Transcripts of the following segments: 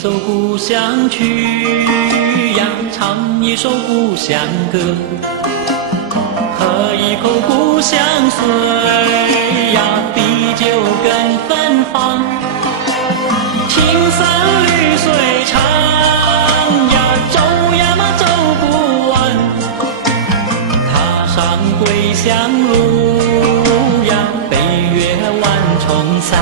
首故乡曲呀，唱一首故乡歌，喝一口故乡水呀，比酒更芬芳。青山绿水长呀，走呀嘛走不完，踏上归乡路呀，北越万重山。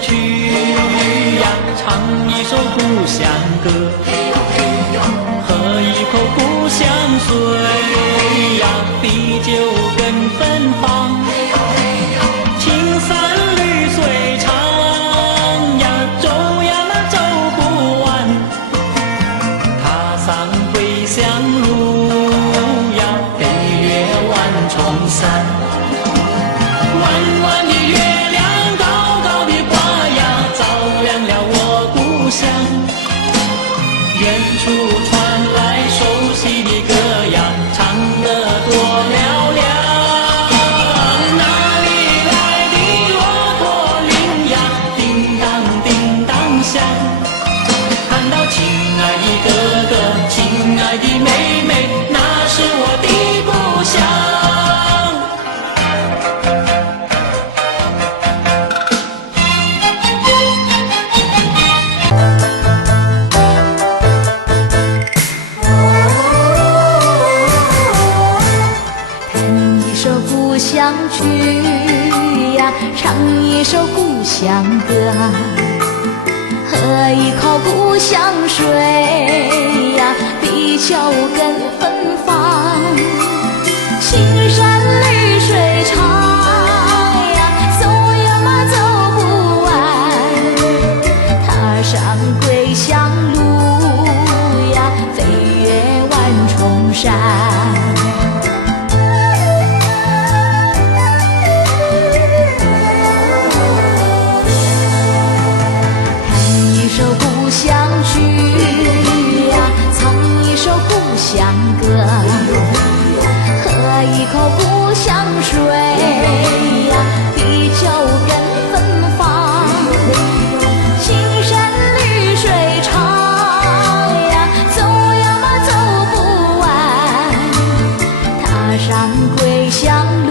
曲呀，唱一首故乡歌，喝一口故乡水呀，比酒更芬芳。青山绿水长呀，走呀嘛走不完，踏上归乡路呀，北越万重山。弯弯的月亮高高的挂呀，照亮了我故乡。远处传来熟悉的歌呀，唱得多嘹亮。哪里来的骆驼铃呀，叮当叮当响。看到亲爱的哥哥，亲爱的妹妹，那是我的故乡。故乡曲呀，唱一首故乡歌，喝一口故乡水呀，比酒更芬芳。青山绿水长呀，走呀嘛走不完，踏上归乡路呀，飞越万重山。喝一口故乡水呀，比酒更芬芳。青山绿水长呀，走呀嘛走不完，踏上归乡路。